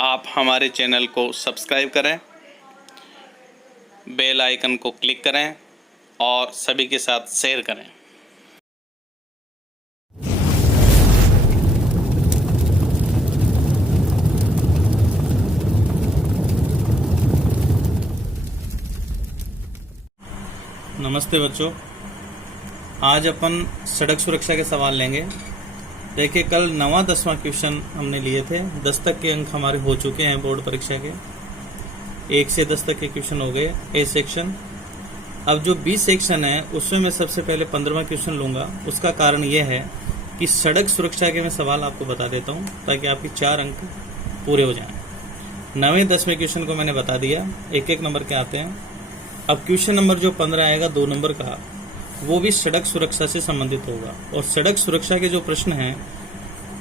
आप हमारे चैनल को सब्सक्राइब करें, बेल आइकन को क्लिक करें और सभी के साथ शेयर करें। नमस्ते बच्चों, आज अपन सड़क सुरक्षा के सवाल लेंगे। देखिए, कल 9वां 10वां क्वेश्चन हमने लिए थे। 10 तक के अंक हमारे हो चुके हैं बोर्ड परीक्षा के। 1 से 10 तक के क्वेश्चन हो गए ए सेक्शन। अब जो बी सेक्शन है उसमें मैं सबसे पहले 15वां क्वेश्चन लूंगा। उसका कारण यह है कि सड़क सुरक्षा के मैं सवाल आपको बता देता हूं ताकि आपके 4 अंक पूरे हो जाएं। 9वें 10वें क्वेश्चन को मैंने बता दिया, एक एक नंबर के आते हैं। अब क्वेश्चन नंबर जो 15 आएगा 2 नंबर का, वो भी सड़क सुरक्षा से संबंधित होगा। और सड़क सुरक्षा के जो प्रश्न हैं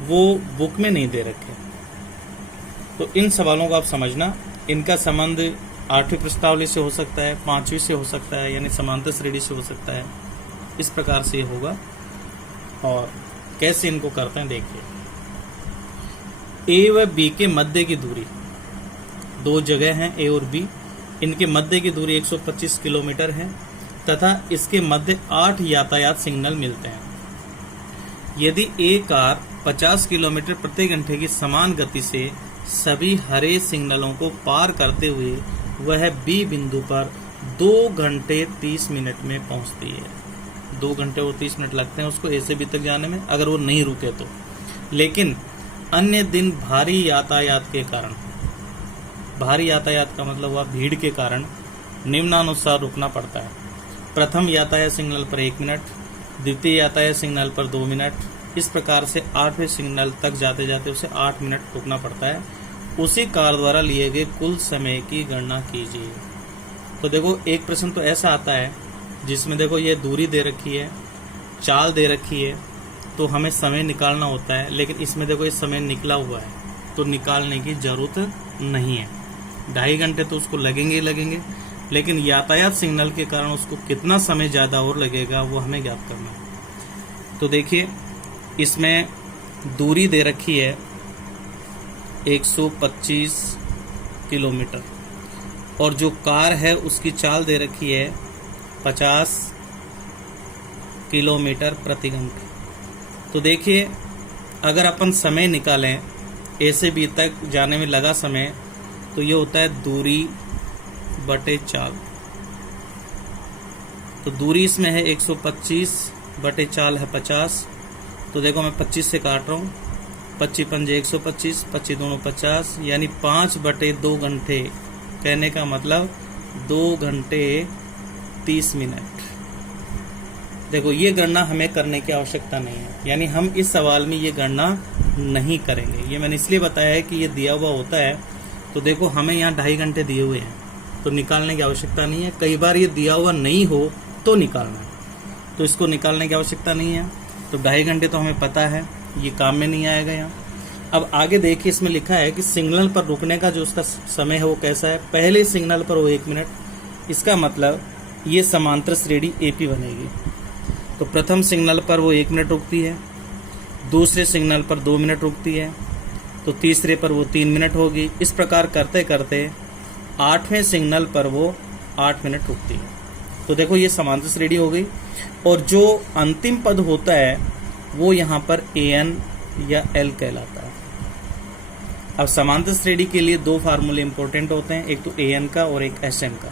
वो बुक में नहीं दे रखे, तो इन सवालों को आप समझना। इनका संबंध 8वीं प्रश्नावली से हो सकता है, 5वीं से हो सकता है, यानी समांतर श्रेणी से हो सकता है। इस प्रकार से होगा। और कैसे इनको करते हैं देखिए। ए व बी के मध्य की दूरी, 2 जगह हैं ए और बी, इनके मध्य की दूरी 125 किलोमीटर है तथा इसके मध्य 8 यातायात सिग्नल मिलते हैं। यदि ए कार 50 किलोमीटर प्रति घंटे की समान गति से सभी हरे सिग्नलों को पार करते हुए वह बी बिंदु पर 2 घंटे 30 मिनट में पहुंचती है। 2 घंटे और 30 मिनट लगते हैं उसको ए से बी तक जाने में, अगर वो नहीं रुके तो। लेकिन अन्य दिन भारी यातायात के कारण, भारी यातायात का मतलब हुआ भीड़ के कारण, निम्नानुसार रुकना पड़ता है। प्रथम यातायात सिग्नल पर 1 मिनट, द्वितीय यातायात सिग्नल पर 2 मिनट। इस प्रकार से 8वें सिग्नल तक जाते जाते उसे 8 मिनट रुकना पड़ता है। उसी कार द्वारा लिए गए कुल समय की गणना कीजिए। तो देखो, एक प्रश्न तो ऐसा आता है जिसमें देखो ये दूरी दे रखी है, चाल दे रखी है, तो हमें समय निकालना होता है। लेकिन इसमें देखो ये समय निकला हुआ है, तो निकालने की जरूरत नहीं है। 2.5 घंटे तो उसको लगेंगे ही लगेंगे, लेकिन यातायात सिग्नल के कारण उसको कितना समय ज्यादा और लगेगा वो हमें ज्ञात करना है। तो देखिए, इसमें दूरी दे रखी है 125 किलोमीटर और जो कार है उसकी चाल दे रखी है 50 किलोमीटर प्रति घंटे। तो देखिए, अगर अपन समय निकालें ए से बी तक जाने में लगा समय, तो ये होता है दूरी बटे चाल। तो दूरी इसमें है 125 बटे चाल है 50। तो देखो, मैं 25 से काट रहा हूँ, 25 पंजे 125, 25 दूनो 50, यानी 5 बटे 2 घंटे। कहने का मतलब 2 घंटे 30 मिनट। देखो, ये गणना हमें करने की आवश्यकता नहीं है, यानी हम इस सवाल में ये गणना नहीं करेंगे। ये मैंने इसलिए बताया है कि ये दिया हुआ होता है। तो देखो, हमें यहाँ 2.5 घंटे दिए हुए हैं, तो निकालने की आवश्यकता नहीं है। कई बार ये दिया हुआ नहीं हो तो निकालना है, तो इसको निकालने की आवश्यकता नहीं है। तो 2.5 घंटे तो हमें पता है, ये काम में नहीं आएगा यहाँ। अब आगे देखिए, इसमें लिखा है कि सिग्नल पर रुकने का जो उसका समय है वो कैसा है। पहले सिग्नल पर वो 1 मिनट। इसका मतलब ये समांतर श्रेणी एपी बनेगी। तो प्रथम सिग्नल पर वो 1 मिनट रुकती है, दूसरे सिग्नल पर 2 मिनट रुकती है, तो तीसरे पर वो 3 मिनट होगी। इस प्रकार करते करते 8वें सिग्नल पर वो 8 मिनट रुकती है। तो देखो, ये समांतर श्रेणी हो गई। और जो अंतिम पद होता है वो यहाँ पर एन या एल कहलाता है। अब समांतर श्रेणी के लिए 2 फार्मूले इंपॉर्टेंट होते हैं, एक तो एन का और एक एसएन का।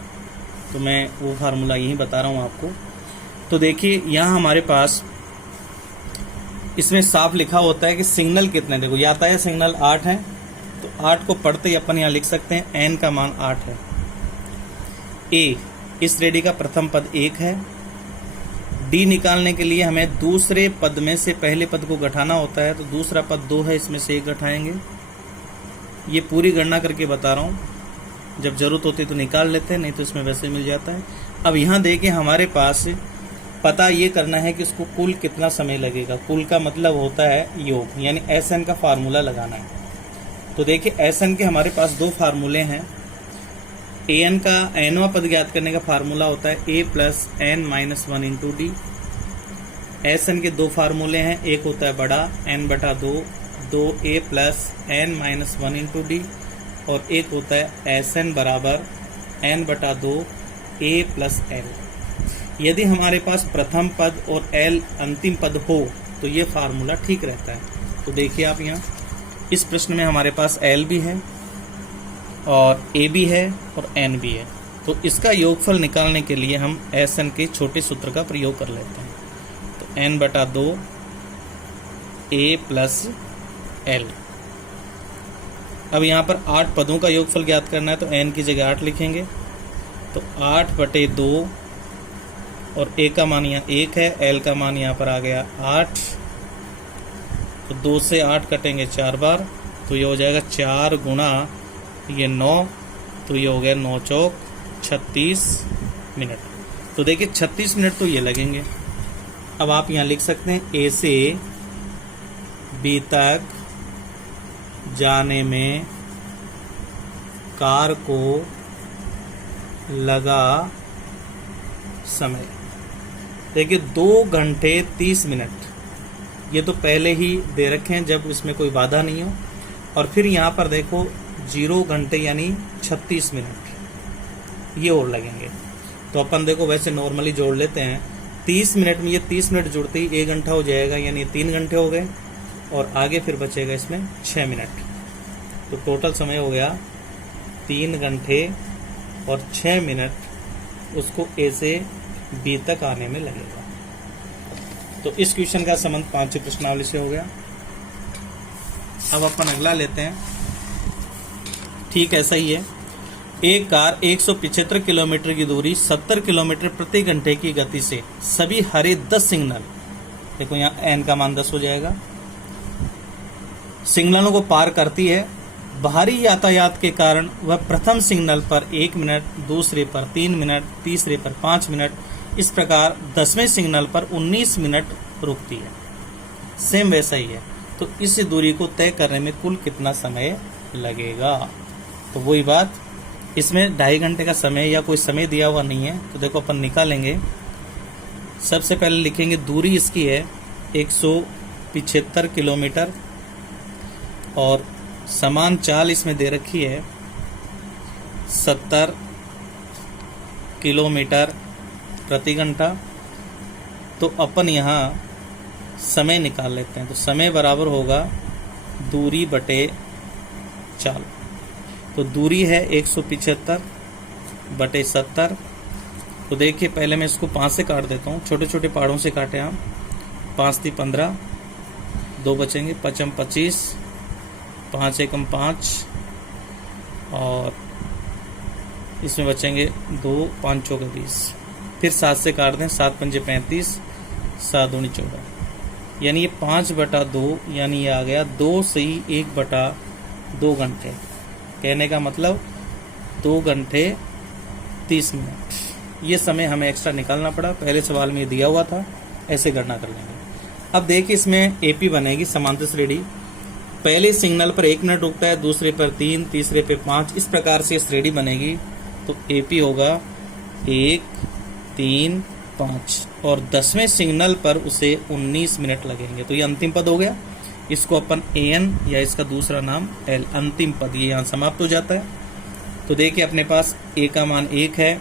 तो मैं वो फार्मूला यही बता रहा हूँ आपको। तो देखिए, यहाँ हमारे पास इसमें साफ लिखा होता है कि सिग्नल कितने। देखो, यातायात सिग्नल 8 है, तो 8 को पढ़ते ही अपन यहाँ लिख सकते हैं एन का मान 8 है। ए, इस श्रेणी का प्रथम पद 1 है। डी निकालने के लिए हमें दूसरे पद में से पहले पद को घटाना होता है, तो दूसरा पद 2 है, इसमें से 1 घटाएंगे। ये पूरी गणना करके बता रहा हूँ, जब जरूरत होती है तो निकाल लेते हैं, नहीं तो इसमें वैसे मिल जाता है। अब यहाँ देखिए, हमारे पास पता ये करना है कि उसको कुल कितना समय लगेगा। कुल का मतलब होता है योग, यानी एसएन का फार्मूला लगाना है। तो देखिए, एसएन के हमारे पास 2 फार्मूले हैं। एन का एनवां पद ज्ञात करने का फार्मूला होता है A plus N minus 1 into D. SN के 2 फार्मूले हैं, एक होता है बड़ा n बटा 2, 2a plus n minus 1 into D, और एक होता है Sn बराबर n बटा 2 a प्लस l। यदि हमारे पास प्रथम पद और l अंतिम पद हो तो ये फार्मूला ठीक रहता है। तो देखिए आप यहाँ इस प्रश्न में हमारे पास l भी है और a भी है और n भी है, तो इसका योगफल निकालने के लिए हम Sn के छोटे सूत्र का प्रयोग कर लेते हैं। तो n बटा 2 a प्लस l। अब यहाँ पर 8 पदों का योगफल ज्ञात करना है, तो n की जगह 8 लिखेंगे। तो 8 बटे 2 और a का मान यहाँ 1 है, l का मान यहाँ पर आ गया 8। तो 2 से 8 कटेंगे 4 बार, तो ये हो जाएगा 4 गुणा ये 9, तो ये हो गया 9 चौक 36 मिनट। तो देखिए 36 मिनट तो ये लगेंगे। अब आप यहाँ लिख सकते हैं A से B तक जाने में कार को लगा समय। देखिए 2 घंटे 30 मिनट, ये तो पहले ही दे रखे हैं जब इसमें कोई बाधा नहीं हो। और फिर यहाँ पर देखो 0 घंटे यानी 36 मिनट ये और लगेंगे। तो अपन देखो वैसे नॉर्मली जोड़ लेते हैं, 30 मिनट में ये 30 मिनट जुड़ते ही 1 घंटा हो जाएगा, यानी 3 घंटे हो गए और आगे फिर बचेगा इसमें 6 मिनट। तो टोटल समय हो गया 3 घंटे और 6 मिनट उसको A से B तक आने में लगेगा। तो इस क्वेश्चन का संबंध 5वीं प्रश्नावली से हो गया। अब अपन अगला लेते हैं। ठीक ऐसा ही है। एक कार 175 किलोमीटर की दूरी 70 किलोमीटर प्रति घंटे की गति से सभी हरे 10 सिग्नल, देखो यहाँ n का मान 10 हो जाएगा, सिग्नलों को पार करती है। बाहरी यातायात के कारण वह प्रथम सिग्नल पर 1 मिनट, दूसरे पर 3 मिनट, तीसरे पर 5 मिनट, इस प्रकार 10वें सिग्नल पर 19 मिनट रुकती है। सेम वैसा ही है। तो इस दूरी को तय करने में कुल कितना समय लगेगा? तो वही बात, इसमें 2.5 घंटे का समय या कोई समय दिया हुआ नहीं है। तो देखो अपन निकालेंगे। सबसे पहले लिखेंगे दूरी इसकी है 175 किलोमीटर और समान चाल इसमें दे रखी है 70 किलोमीटर प्रति घंटा। तो अपन यहाँ समय निकाल लेते हैं। तो समय बराबर होगा दूरी बटे चाल। तो दूरी है 175 बटे 70। तो देखिए पहले मैं इसको 5 से काट देता हूँ, छोटे छोटे पहाड़ों से काटे हम। 5 × 15, 2 बचेंगे, 5 × 25, 5 × 5 और इसमें बचेंगे 2, 5 × 4 20। फिर 7 से काट दें, 7 × 5 35, 7 × 2 14, यानी ये 5 बटा 2, यानी ये आ गया 2 से ही 1 बटा 2 घंटे। कहने का मतलब 2 घंटे 30 मिनट। ये समय हमें एक्स्ट्रा निकालना पड़ा, पहले सवाल में ये दिया हुआ था, ऐसे गणना कर लेंगे। अब देखिए इसमें AP बनेगी समांतर श्रेणी। पहले सिग्नल पर 1 मिनट रुकता है, दूसरे पर 3, तीसरे पे 5, इस प्रकार से श्रेणी बनेगी। तो AP होगा 1, 3, 5 और 10वें सिग्नल पर उसे 19 मिनट लगेंगे। तो ये अंतिम पद हो गया। इसको अपन AN या इसका दूसरा नाम L, अंतिम पद, ये यहाँ समाप्त हो जाता है। तो देखिए अपने पास A का मान 1 है,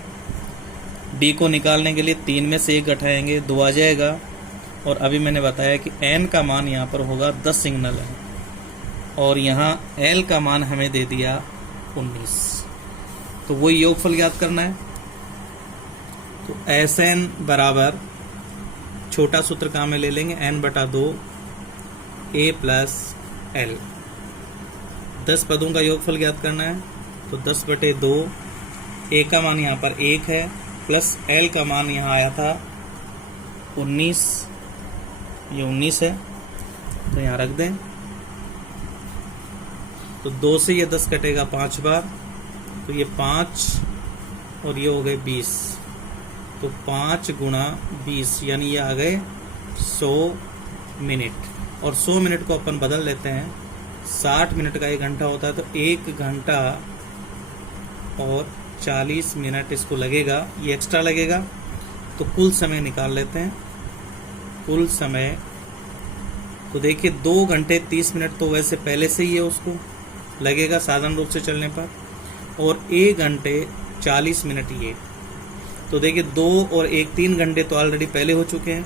D को निकालने के लिए 3 में से 1 घटाएंगे, 2 आ जाएगा। और अभी मैंने बताया कि N का मान यहाँ पर होगा 10 सिग्नल है और यहाँ L का मान हमें दे दिया 19। तो वही योगफल ज्ञात करना है। तो Sn बराबर छोटा सूत्र कहाँ में ले लेंगे, n बटा 2 a प्लस l। 10 पदों का योगफल ज्ञात करना है। तो 10 बटे 2, a का मान यहाँ पर 1 है प्लस l का मान यहाँ आया था 19, ये 19 है। तो यहाँ रख दें। तो 2 से ये 10 कटेगा 5 बार, तो ये 5 और ये हो गए 20। तो 5 गुणा 20 यानी ये आ गए 100 मिनट। और 100 मिनट को अपन बदल लेते हैं, 60 मिनट का 1 घंटा होता है। तो 1 घंटा और 40 मिनट इसको लगेगा, ये एक्स्ट्रा लगेगा। तो कुल समय निकाल लेते हैं। कुल समय तो देखिए 2 घंटे 30 मिनट तो वैसे पहले से ही है उसको, लगेगा साधारण रूप से चलने पर, और 1 घंटे 40 मिनट ये। तो देखिए 2 और 1 3 घंटे तो ऑलरेडी पहले हो चुके हैं,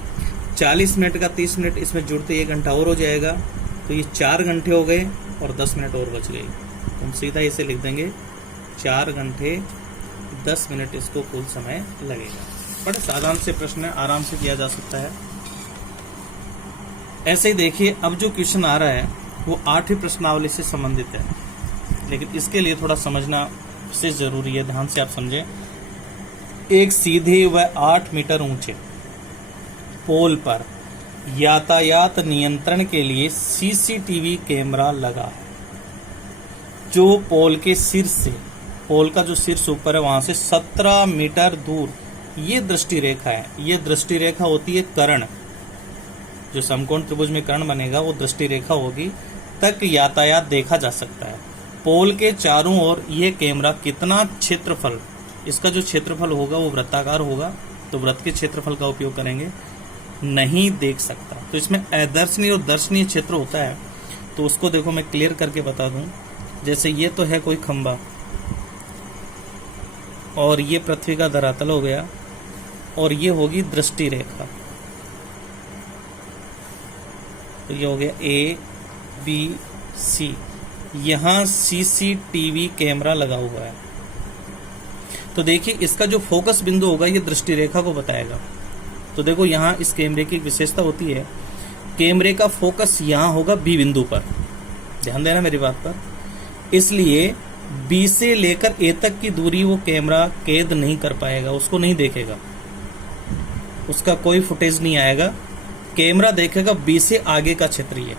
40 मिनट का 30 मिनट इसमें जुड़ते 1 घंटा और हो जाएगा, तो ये 4 घंटे हो गए और 10 मिनट और बच गए। तो हम सीधा इसे लिख देंगे 4 घंटे 10 मिनट इसको कुल समय लगेगा। बड़ा साधारण से प्रश्न है, आराम से किया जा सकता है। ऐसे ही देखिए अब जो क्वेश्चन आ रहा है वो 8वीं प्रश्नावली से संबंधित है, लेकिन इसके लिए थोड़ा समझना विशेष जरूरी है, ध्यान से आप समझें। एक सीधे व 8 मीटर ऊंचे पोल पर यातायात नियंत्रण के लिए सीसीटीवी कैमरा लगा है, जो पोल के शीर्ष से, पोल का जो शीर्ष ऊपर है वहां से 17 मीटर दूर, ये दृष्टि रेखा है, ये दृष्टि रेखा होती है कर्ण, जो समकोण त्रिभुज में कर्ण बनेगा वो दृष्टि रेखा होगी, तक यातायात देखा जा सकता है। पोल के चारों ओर ये कैमरा कितना क्षेत्रफल, इसका जो क्षेत्रफल होगा वो वृत्ताकार होगा, तो वृत्त के क्षेत्रफल का उपयोग करेंगे, नहीं देख सकता। तो इसमें अदर्शनीय और दर्शनीय क्षेत्र होता है, तो उसको देखो मैं क्लियर करके बता दूं। जैसे ये तो है कोई खंबा और ये पृथ्वी का धरातल हो गया, और ये होगी दृष्टि रेखा, तो ये हो गया A B C। यहां सीसीटीवी कैमरा लगा हुआ है, तो देखिए इसका जो फोकस बिंदु होगा ये दृष्टि रेखा को बताएगा। तो देखो यहाँ इस कैमरे की विशेषता होती है, कैमरे का फोकस यहाँ होगा B बिंदु पर, ध्यान देना मेरी बात पर, इसलिए B से लेकर A तक की दूरी वो कैमरा कैद नहीं कर पाएगा, उसको नहीं देखेगा, उसका कोई फुटेज नहीं आएगा। कैमरा देखेगा B से आगे का क्षेत्र,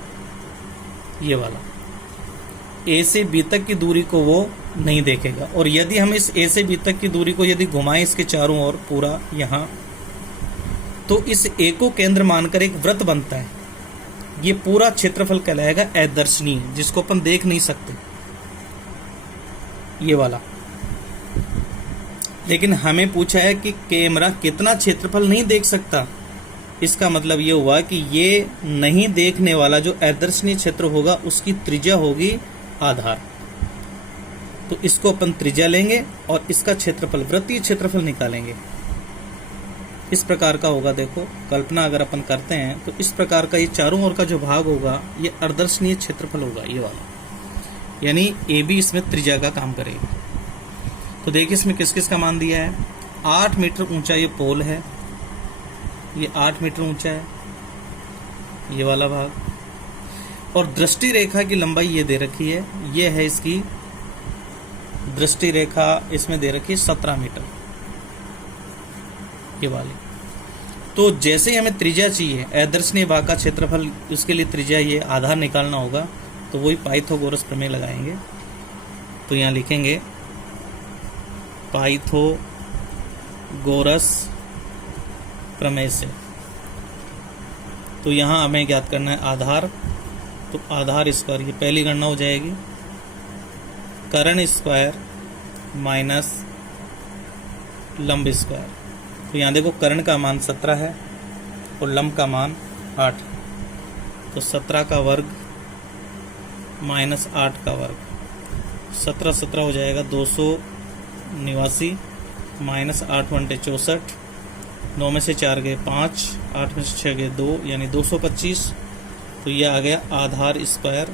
ये वाला A से B तक की दूरी को वो नहीं देखेगा। और यदि हम इस A से B तक की दूरी को यदि घुमाएं इसके चारों ओर पूरा यहाँ, तो इस A को केंद्र मानकर एक वृत्त बनता है, ये पूरा क्षेत्रफल कहलाएगा अदर्शनीय, जिसको अपन देख नहीं सकते, ये वाला। लेकिन हमें पूछा है कि कैमरा कितना क्षेत्रफल नहीं देख सकता, इसका मतलब ये हुआ कि ये नहीं देखने वाला जो अदर्शनीय क्षेत्र होगा उसकी त्रिज्या होगी आधार, तो इसको अपन त्रिज्या लेंगे और इसका क्षेत्रफल, वृत्तीय क्षेत्रफल निकालेंगे। इस प्रकार का होगा, देखो कल्पना अगर अपन करते हैं तो इस प्रकार का ये चारों ओर का जो भाग होगा ये अदर्शनीय क्षेत्रफल होगा, ये वाला, यानी AB इसमें त्रिज्या का काम करेगा। तो देखिए इसमें किस किस का मान दिया है, 8 मीटर ऊंचा ये पोल है, ये 8 मीटर ऊंचा है, ये वाला भाग, और दृष्टि रेखा की लंबाई ये दे रखी है, ये है इसकी दृष्टि रेखा, इसमें दे रखी है 17 मीटर, ये वाली। तो जैसे ही हमें त्रिज्या चाहिए, अदर्शनीय भाग का क्षेत्रफल, उसके लिए त्रिज्या ये आधार निकालना होगा, तो वही पाइथागोरस प्रमेय लगाएंगे। तो यहाँ लिखेंगे पाइथागोरस प्रमेय से। तो यहाँ हमें ज्ञात करना है आधार, तो आधार स्क्वायर, ये पहली गणना हो जाएगी, कर्ण स्क्वायर माइनस लंब स्क्वायर। तो यहाँ देखो कर्ण का मान 17 है और लंब का मान 8, तो 17 का वर्ग माइनस 8 का वर्ग, 17 17 हो जाएगा 289 माइनस 8 × 64, 9 में से 4 गए 5, 8 में से 6 गए 2, यानी 225। तो ये आ गया आधार स्क्वायर।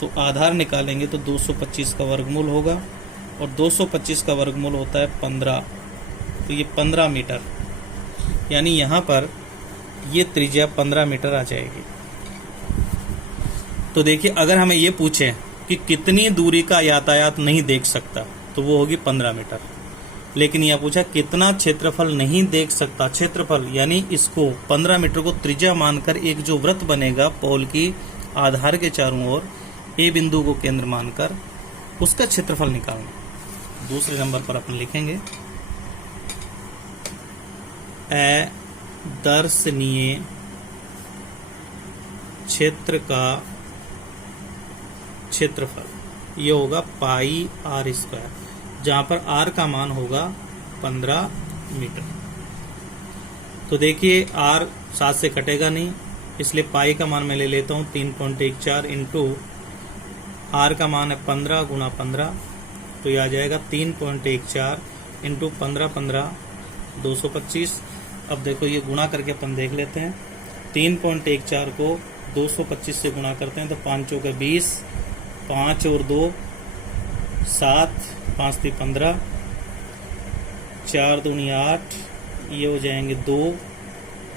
तो आधार निकालेंगे तो 225 का वर्गमूल होगा, और 225 का वर्गमूल होता है 15, तो ये 15 मीटर, यानी यहाँ पर ये त्रिज्या 15 मीटर आ जाएगी। तो देखिए अगर हमें ये पूछे कि कितनी दूरी का यातायात नहीं देख सकता, तो वो होगी 15 मीटर। लेकिन यह पूछा कितना क्षेत्रफल नहीं देख सकता, क्षेत्रफल यानी इसको 15 मीटर को त्रिज्या मानकर एक जो वृत्त बनेगा पोल की आधार के चारों ओर, A बिंदु को केंद्र मानकर उसका क्षेत्रफल निकालना। दूसरे नंबर पर अपन लिखेंगे अदर्शनीय क्षेत्र का क्षेत्रफल, ये होगा पाई r स्क्वायर, जहां पर r का मान होगा 15 मीटर। तो देखिए r 7 से कटेगा नहीं, इसलिए पाई का मान मैं ले लेता हूं 3.14 इंटू आर का मान है 15 गुणा 15, तो ये आ जाएगा 3.14 इंटू 15 15 225। अब देखो ये गुणा करके अपन देख लेते हैं। 3.14 को 225 से गुणा करते हैं तो 5 चौके 20, 5 और 2 7, 5 3 15, 4 दूनी 8, ये हो जाएंगे 2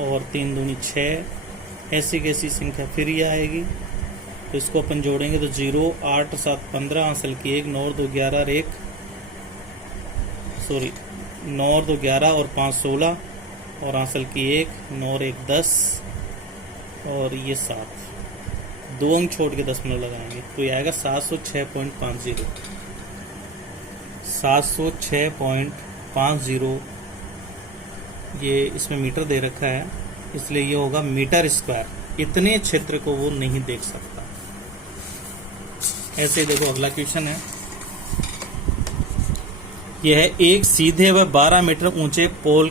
और 3 दूनी 6। ऐसी कैसी संख्या फिर ये आएगी, तो इसको अपन जोड़ेंगे तो 0 8 7 15, हासिल की 1, 9 2 11 और 1 सॉरी 9 2 11 और 5 16 और हासिल की 1, 9 और 1 10 और ये 7। 2 अंक छोड़ के दशमलव लगाएंगे तो ये आएगा 706.50। 706.50 ये इसमें मीटर दे रखा है, इसलिए ये होगा मीटर स्क्वायर। इतने क्षेत्र को वो नहीं देख सकता। ऐसे देखो अगला क्वेश्चन है, यह है एक सीधे व 12 मीटर ऊंचे पोल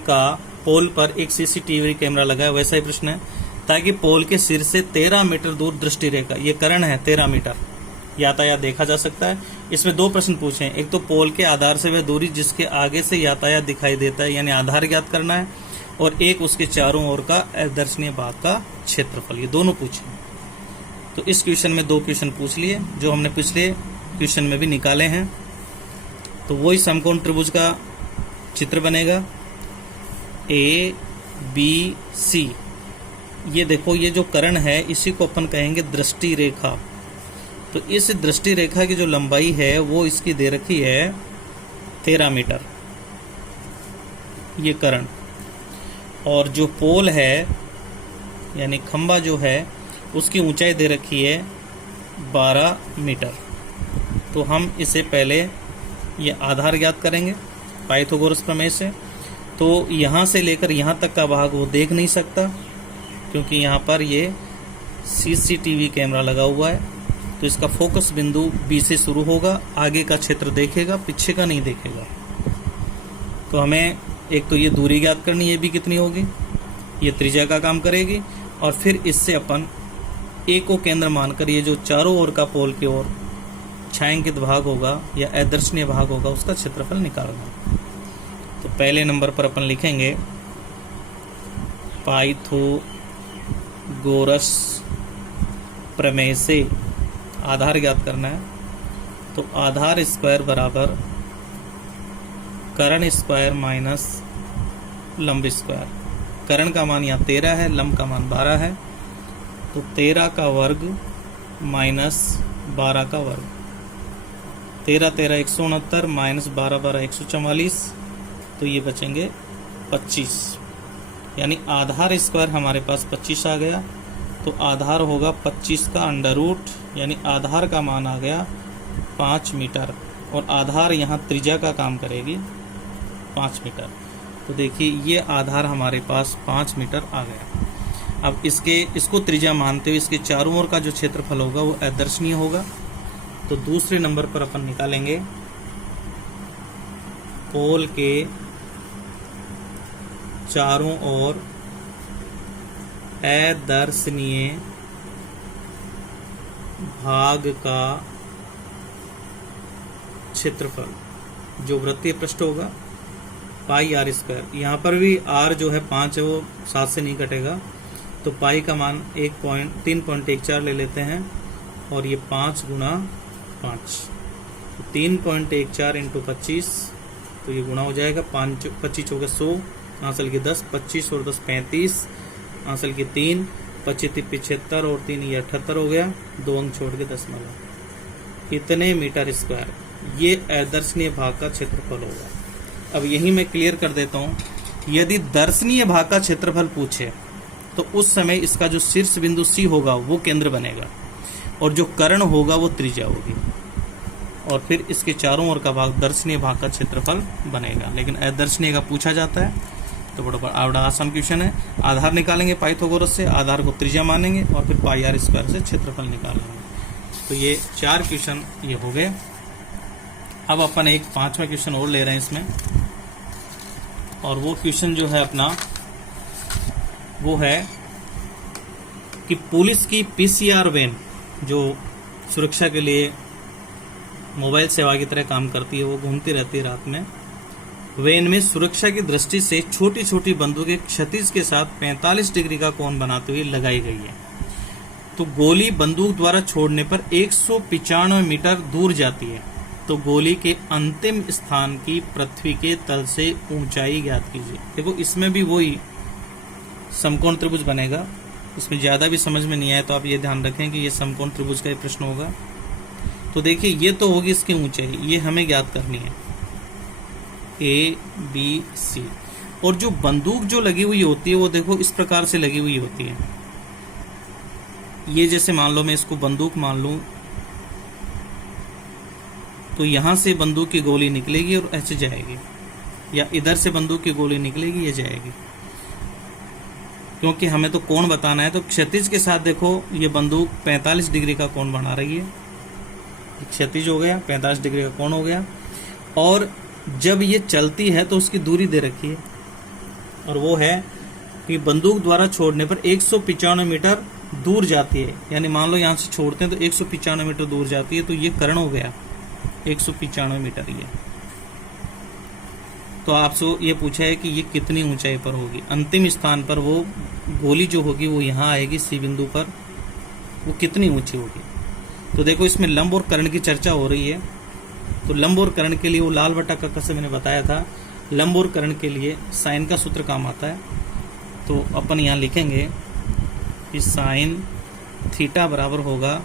पर एक सीसीटीवी कैमरा लगा है। वैसा ही प्रश्न है, ताकि पोल के सिर से 13 मीटर दूर दृष्टि रेखा, ये कर्ण है 13 मीटर, यातायात देखा जा सकता है। इसमें 2 प्रश्न पूछे हैं। एक तो पोल के आधार से वह दूरी जिसके आगे से यातायात दिखाई देता है, यानी आधार ज्ञात करना है, और एक उसके चारों ओर का दर्शनीय भाग का क्षेत्रफल, ये दोनों पूछे। तो इस क्वेश्चन में 2 क्वेश्चन पूछ लिए जो हमने पिछले क्वेश्चन में भी निकाले हैं। तो वही समकोण त्रिभुज का चित्र बनेगा ABC। ये देखो ये जो कर्ण है इसी को अपन कहेंगे दृष्टि रेखा। तो इस दृष्टि रेखा की जो लंबाई है वो इसकी दे रखी है 13 मीटर, ये कर्ण। और जो पोल है यानी खंबा जो है उसकी ऊंचाई दे रखी है 12 मीटर। तो हम इसे पहले ये आधार ज्ञात करेंगे पाइथागोरस प्रमेय से। तो यहाँ से लेकर यहाँ तक का भाग वो देख नहीं सकता, क्योंकि यहाँ पर ये सीसीटीवी कैमरा लगा हुआ है। तो इसका फोकस बिंदु B से शुरू होगा, आगे का क्षेत्र देखेगा, पीछे का नहीं देखेगा। तो हमें एक तो ये दूरी ज्ञात करनी, ये भी कितनी होगी, ये त्रिज्या का काम करेगी। और फिर इससे अपन A को केंद्र मानकर ये जो चारों ओर का पोल की ओर छायांकित भाग होगा या अदर्शनीय भाग होगा उसका क्षेत्रफल निकालना। तो पहले नंबर पर अपन लिखेंगे पाइथागोरस प्रमेय से आधार ज्ञात करना है। तो आधार स्क्वायर बराबर कर्ण स्क्वायर माइनस लंब स्क्वायर। कर्ण का मान यहाँ 13 है, लंब का मान 12 है। तो 13 का वर्ग माइनस 12 का वर्ग, 13 13 169 माइनस 12 12 144, तो ये बचेंगे 25। यानी आधार स्क्वायर हमारे पास 25 आ गया। तो आधार होगा 25 का अंडर रूट, यानी आधार का मान आ गया 5 मीटर। और आधार यहाँ त्रिज्या का काम करेगी 5 मीटर। तो देखिए ये आधार हमारे पास 5 मीटर आ गया। अब इसको त्रिज्या मानते हुए इसके चारों ओर का जो क्षेत्रफल होगा वो अदर्शनीय होगा। तो दूसरे नंबर पर अपन निकालेंगे पोल के चारों ओर अदर्शनीय भाग का क्षेत्रफल, जो वृत्तीय पृष्ठ होगा पाई आर स्क्वायर। यहाँ पर भी आर जो है 5 है, वो 7 से नहीं कटेगा। तो पाई का मान 3.14 ले लेते हैं, और ये 5 गुणा 5, तो 3.14 इंटू 25, तो ये गुणा हो जाएगा। 25 चौके 100, हासिल की 10, 25 और 10 35, हासिल की 3, 25 75 और 3 ये 78 हो गया। 2 अंक छोड़ के दशमलव। इतने मीटर स्क्वायर ये अदर्शनीय भाग का क्षेत्रफल होगा। अब यही मैं क्लियर कर देता हूँ, यदि दर्शनीय भाग का क्षेत्रफल पूछे तो उस समय इसका जो शीर्ष बिंदु C होगा वो केंद्र बनेगा, और जो कर्ण होगा वो त्रिज्या होगी, और फिर इसके चारों ओर का भाग दर्शनीय भाग का क्षेत्रफल बनेगा। लेकिन अदर्शनीय का पूछा जाता है, तो बड़ा आसान क्वेश्चन है। आधार निकालेंगे पाइथागोरस से, आधार को त्रिज्या मानेंगे, और फिर पाई आर स्क्वायर से क्षेत्रफल निकालेंगे। तो ये 4 क्वेश्चन ये हो गए। अब अपन एक 5वां क्वेश्चन और ले रहे हैं इसमें, और वो क्वेश्चन जो है अपना वो है कि पुलिस की PCR वैन जो सुरक्षा के लिए मोबाइल सेवा की तरह काम करती है, वो घूमती रहती है रात में। वे इनमें सुरक्षा की दृष्टि से छोटी छोटी बंदूकें क्षितिज के साथ 45 डिग्री का कोण बनाते हुए लगाई गई है। तो गोली बंदूक द्वारा छोड़ने पर 195 मीटर दूर जाती है। तो गोली के अंतिम स्थान की पृथ्वी के तल से ऊंचाई ज्ञात कीजिए। देखो इसमें भी वही समकोण त्रिभुज बनेगा, इसमें ज्यादा भी समझ में नहीं आया तो आप ये ध्यान रखें कि ये समकोण त्रिभुज का ही प्रश्न होगा। तो देखिए ये तो होगी इसकी ऊंचाई, ये हमें ज्ञात करनी है, A B C। और जो बंदूक जो लगी हुई होती है वो देखो इस प्रकार से लगी हुई होती है। ये जैसे मान लो मैं इसको बंदूक मान लूं, तो यहां से बंदूक की गोली निकलेगी और ऐसे जाएगी, या इधर से बंदूक की गोली निकलेगी ये जाएगी। क्योंकि हमें तो कोण बताना है, तो क्षैतिज के साथ देखो ये बंदूक 45 डिग्री का कोण बना रही है। क्षैतिज हो गया, 45 डिग्री का कोण हो गया। और जब ये चलती है तो उसकी दूरी दे रखी है, और वो है कि बंदूक द्वारा छोड़ने पर 195 मीटर दूर जाती है। यानी मान लो यहां से छोड़ते हैं तो 195 मीटर दूर जाती है, तो ये कर्ण हो गया 195 मीटर। ये तो आपसे ये पूछा है कि ये कितनी ऊंचाई पर होगी। अंतिम स्थान पर वो गोली जो होगी वो यहाँ आएगी सी बिंदु पर, वो कितनी ऊंची होगी। तो देखो इसमें लंब और कर्ण की चर्चा हो रही है। तो लंब और कर्ण के लिए वो लाल बटा कक्का से मैंने बताया था, लंब और कर्ण के लिए साइन का सूत्र काम आता है। तो अपन यहाँ लिखेंगे कि साइन थीटा बराबर होगा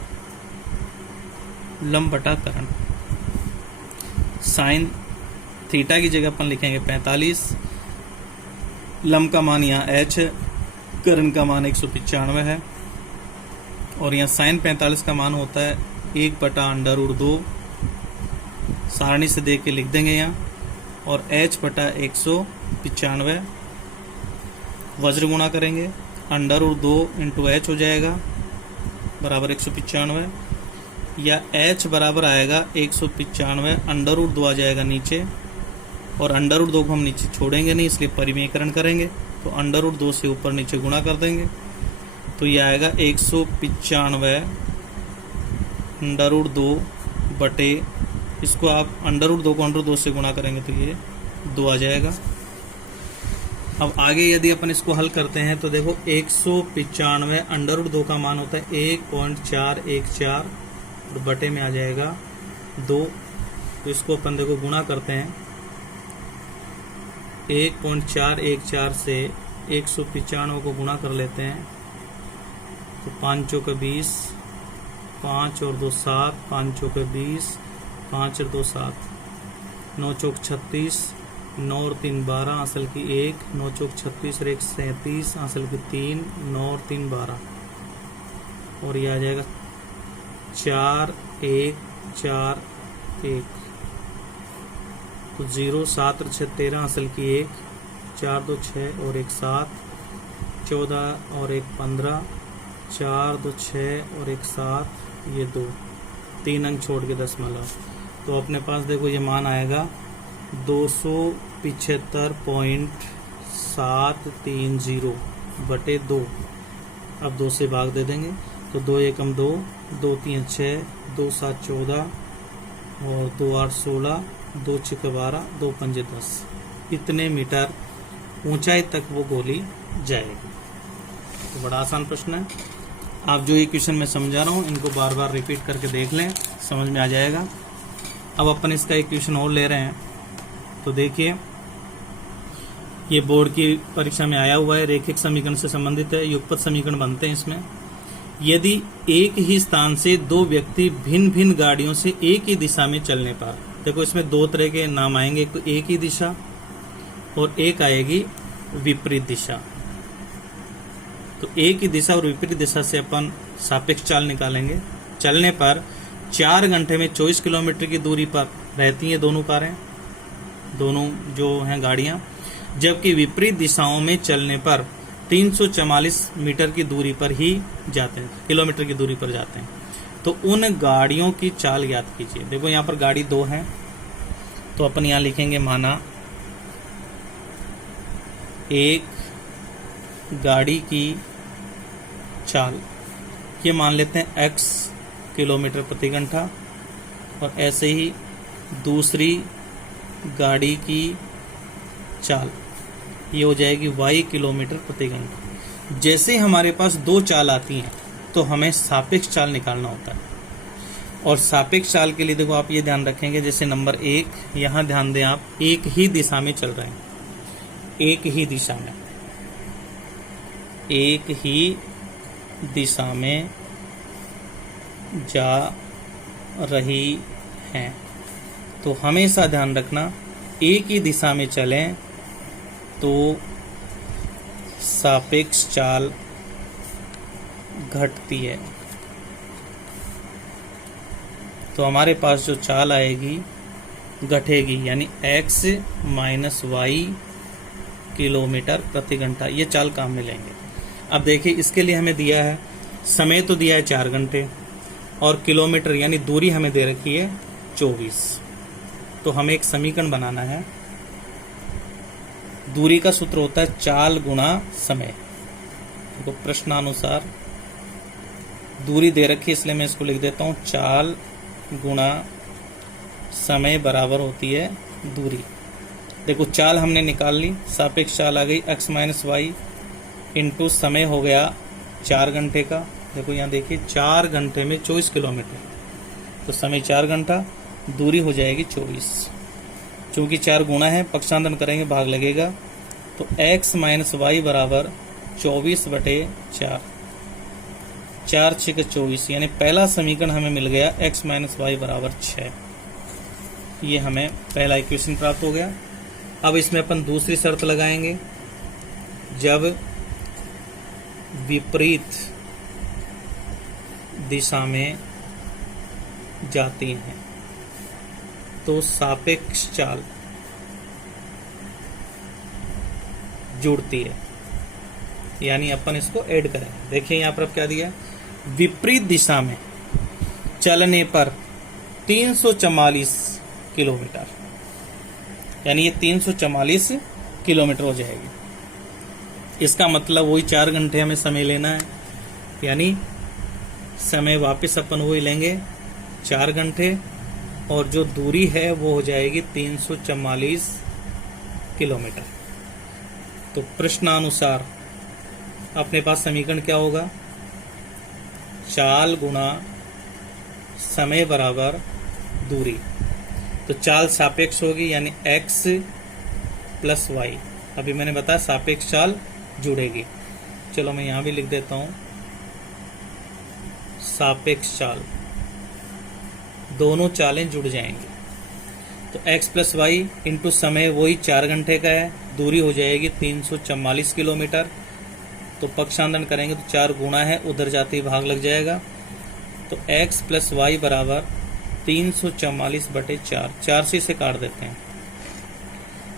लंब बटा कर्ण। साइन थीटा की जगह अपन लिखेंगे 45, लंब का मान यहाँ h, कर्ण का मान 195 है, और यहाँ साइन 45 का मान होता है 1/√2। सारणी से देख के लिख देंगे यहाँ, और h/195 वज्र गुणा करेंगे, √2 × h हो जाएगा बराबर 195, या h बराबर आएगा 195 √2 आ जाएगा नीचे, और √2 को हम नीचे छोड़ेंगे नहीं इसलिए परिमेयकरण करेंगे, तो √2 से ऊपर नीचे गुणा कर देंगे, तो ये आएगा 195 √2 बटे, इसको आप √2 को √2 से गुणा करेंगे तो ये 2 आ जाएगा। अब आगे यदि अपन इसको हल करते हैं तो देखो 195 √2 का मान होता है 1.414 और बटे में आ जाएगा 2। तो इसको अपन देखो गुणा करते हैं, 1.414 से 195 को गुणा कर लेते हैं, तो 5 चौके 20, 5 और 2 7, 5 चौके 20, 5 और 2 7, 9 चौक 36, 9 और 3 12, असल की 1, 9 चौक 36 और 1 37, असल की 3, 9 और 3 12, और ये आ जाएगा 4 1 4 1, तो 0 7 और 6 13, असल की 1, 4 2 6 और 1 7, 14 और 1 15, 4 2 6 और 1 7, ये 2, 3 अंक छोड़ के दशमलव। तो अपने पास देखो ये मान आएगा 275.730 बटे 2। अब 2 से भाग दे देंगे, तो 2 एकम 2, 2 3 6, 2 7 14 और 2 8 16, 2 6 12, 2 5 10, इतने मीटर ऊंचाई तक वो गोली जाएगी। तो बड़ा आसान प्रश्न है। आप जो ये क्वेश्चन मैं समझा रहा हूँ इनको बार बार रिपीट करके देख लें, समझ में आ जाएगा। अब अपन इसका एक क्वेश्चन और ले रहे हैं, तो देखिए ये बोर्ड की परीक्षा में आया हुआ है, रेखिक समीकरण से संबंधित है, युगपत समीकरण बनते हैं इसमें। यदि एक ही स्थान से दो व्यक्ति भिन्न भिन्न गाड़ियों से एक ही दिशा में चलने पर, देखो इसमें दो तरह के नाम आएंगे, एक तो एक ही दिशा और एक आएगी विपरीत दिशा। तो एक ही दिशा और विपरीत दिशा से अपन सापेक्ष चाल निकालेंगे। चलने पर 4 घंटे में 24 किलोमीटर की दूरी पर रहती हैं दोनों कारें, दोनों जो हैं गाड़ियां, जबकि विपरीत दिशाओं में चलने पर 344 मीटर की दूरी पर ही जाते हैं, किलोमीटर की दूरी पर जाते हैं। तो उन गाड़ियों की चाल ज्ञात कीजिए। देखो यहाँ पर गाड़ी 2 है, तो अपन यहाँ लिखेंगे माना एक गाड़ी की चाल, ये मान लेते हैं x किलोमीटर प्रति घंटा, और ऐसे ही दूसरी गाड़ी की चाल, ये हो जाएगी y किलोमीटर प्रति घंटा। जैसे हमारे पास दो चाल आती हैं तो हमें सापेक्ष चाल निकालना होता है। और सापेक्ष चाल के लिए देखो आप ये ध्यान रखेंगे, जैसे नंबर 1, यहाँ ध्यान दें आप, एक ही दिशा में चल रहे हैं, एक ही दिशा में, एक ही दिशा में जा रही हैं। तो हमेशा ध्यान रखना, एक ही दिशा में चलें तो सापेक्ष चाल घटती है। तो हमारे पास जो चाल आएगी घटेगी, यानी x माइनस वाई किलोमीटर प्रति घंटा, ये चाल काम में लेंगे। अब देखिए इसके लिए हमें दिया है, समय तो दिया है 4 घंटे और किलोमीटर यानी दूरी हमें दे रखी है 24। तो हमें एक समीकरण बनाना है। दूरी का सूत्र होता है चाल गुणा समय। तो प्रश्नानुसार दूरी दे रखी है, इसलिए मैं इसको लिख देता हूं, चाल गुणा समय बराबर होती है दूरी। देखो चाल हमने निकाल ली, सापेक्ष चाल आ गई x माइनस वाई इंटू समय हो गया 4 घंटे का। देखो यहाँ देखिए 4 घंटे में 24 किलोमीटर, तो समय 4 घंटा, दूरी हो जाएगी 24। चूंकि 4 गुणा है, पक्षांतरण करेंगे भाग लगेगा, तो x माइनस वाई बराबर 24/4, 4 6 24, यानी पहला समीकरण हमें मिल गया x माइनस वाई बराबर 6। ये हमें पहला इक्वेशन प्राप्त हो गया। अब इसमें अपन दूसरी शर्त लगाएंगे, जब विपरीत दिशा में जाती हैं तो सापेक्ष चाल जुड़ती है, यानी अपन इसको ऐड करेंगे। देखिए यहाँ पर अब क्या दिया, विपरीत दिशा में चलने पर 344 किलोमीटर, यानी ये 344 किलोमीटर हो जाएगी। इसका मतलब वही 4 घंटे हमें समय लेना है, यानी समय वापस अपन वही लेंगे 4 घंटे, और जो दूरी है वो हो जाएगी 344 किलोमीटर। तो प्रश्नानुसार अपने पास समीकरण क्या होगा, चाल गुणा समय बराबर दूरी। तो चाल सापेक्ष होगी, यानी x प्लस वाई। अभी मैंने बताया सापेक्ष चाल जुड़ेगी। चलो मैं यहां भी लिख देता हूं, सापेक्ष चाल, दोनों चालें जुड़ जाएंगी। तो x प्लस वाई इंटू समय वही 4 घंटे का है, दूरी हो जाएगी 344 किलोमीटर। तो पक्षांतरण करेंगे तो 4 गुणा है, उधर जाते ही भाग लग जाएगा। तो x प्लस वाई बराबर 344/4, 4 से इसे काट देते हैं,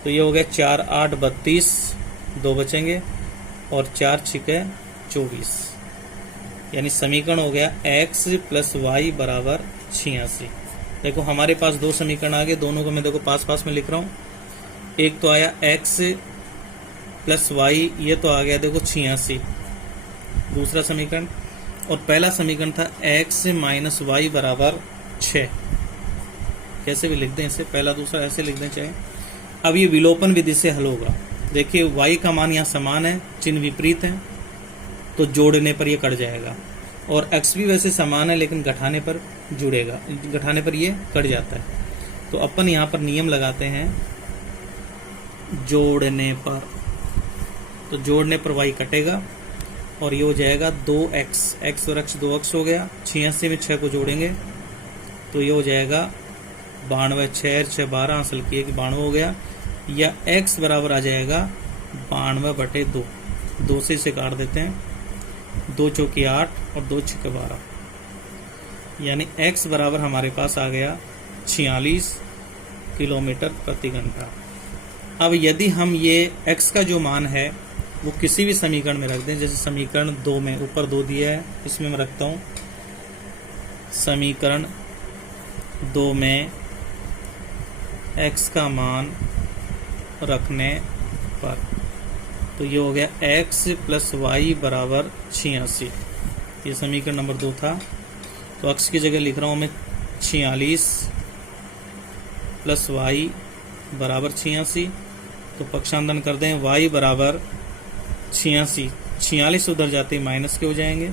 तो ये हो गया 4 8 32, 2 बचेंगे, और 4 6 24, यानी समीकरण हो गया x प्लस वाई बराबर 86। देखो हमारे पास 2 समीकरण आ गए, दोनों को मैं देखो पास पास में लिख रहा हूँ। एक तो आया x प्लस वाई, ये तो आ गया देखो 86, दूसरा समीकरण, और पहला समीकरण था x माइनस वाई बराबर 6। कैसे भी लिख दें इसे, पहला दूसरा ऐसे लिख दें चाहे। अब ये विलोपन विधि से हल होगा। देखिए y का मान यहाँ समान है, चिन्ह विपरीत है, तो जोड़ने पर ये कट जाएगा, और x भी वैसे समान है लेकिन घटाने पर जुड़ेगा, घटाने पर ये कट जाता है। तो अपन यहाँ पर नियम लगाते हैं जोड़ने पर, तो जोड़ने पर y कटेगा और ये हो जाएगा 2x, x और x 2x हो गया, 86 में 6 को जोड़ेंगे तो ये हो जाएगा 92, 6 6 12, हासिल किए कि 92 हो गया, या x बराबर आ जाएगा 92/2, 2 से इसे काट देते हैं, 2 चौकी 8 और 2 छक्के 12, यानी x बराबर हमारे पास आ गया 46 किलोमीटर प्रति घंटा। अब यदि हम ये x का जो मान है वो किसी भी समीकरण में रख दें, जैसे समीकरण 2 में, ऊपर 2 दिया है, इसमें मैं रखता हूँ समीकरण 2 में x का मान रखने पर, तो ये हो गया x प्लस वाई बराबर 86। ये समीकरण नंबर 2 था। तो x की जगह लिख रहा हूँ मैं 46 प्लस वाई बराबर 86। तो पक्षांतरण कर दें, y बराबर 86, 46 उधर जाते ही माइनस के हो जाएंगे।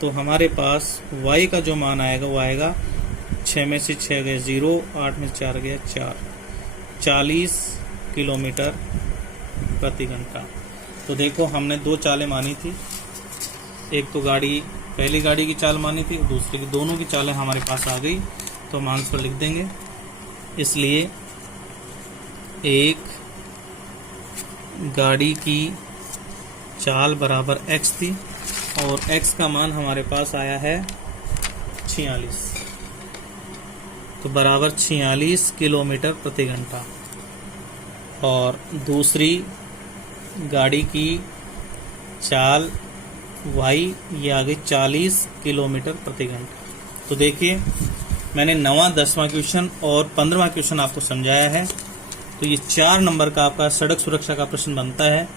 तो हमारे पास y का जो मान आएगा वो आएगा 6 में से 6 गए 0, 8 में से 4 गया 4, 40 किलोमीटर प्रति घंटा। तो देखो हमने दो चालें मानी थी, एक तो पहली गाड़ी की चाल मानी थी, दूसरी की, दोनों की चालें हमारे पास आ गई। तो हम आंसर लिख देंगे। इसलिए एक गाड़ी की चाल बराबर x थी और x का मान हमारे पास आया है 46, तो बराबर 46 किलोमीटर प्रति घंटा। और दूसरी गाड़ी की चाल y ये आ गई 40 किलोमीटर प्रति घंटा। तो देखिए मैंने 9वां 10वां क्वेश्चन और 15वां क्वेश्चन आपको समझाया है। तो ये 4 नंबर का आपका सड़क सुरक्षा का प्रश्न बनता है।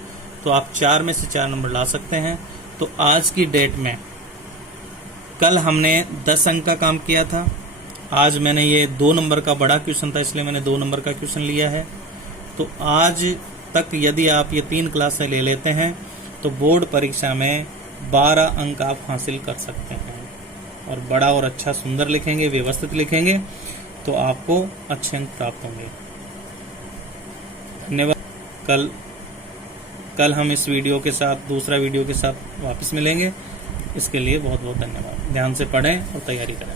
तो आप 4 में से 4 नंबर ला सकते हैं। तो आज की डेट में, कल हमने 10 अंक का काम किया था, आज मैंने ये 2 नंबर का बड़ा क्वेश्चन था इसलिए मैंने 2 नंबर का क्वेश्चन लिया है। तो आज तक यदि आप ये 3 क्लासें ले लेते हैं तो बोर्ड परीक्षा में 12 अंक आप हासिल कर सकते हैं। और बड़ा और अच्छा सुंदर लिखेंगे, व्यवस्थित लिखेंगे तो आपको अच्छे अंक प्राप्त होंगे। धन्यवाद। कल हम इस वीडियो के साथ, दूसरा वीडियो के साथ वापस मिलेंगे। इसके लिए बहुत बहुत धन्यवाद। ध्यान से पढ़ें और तैयारी करें।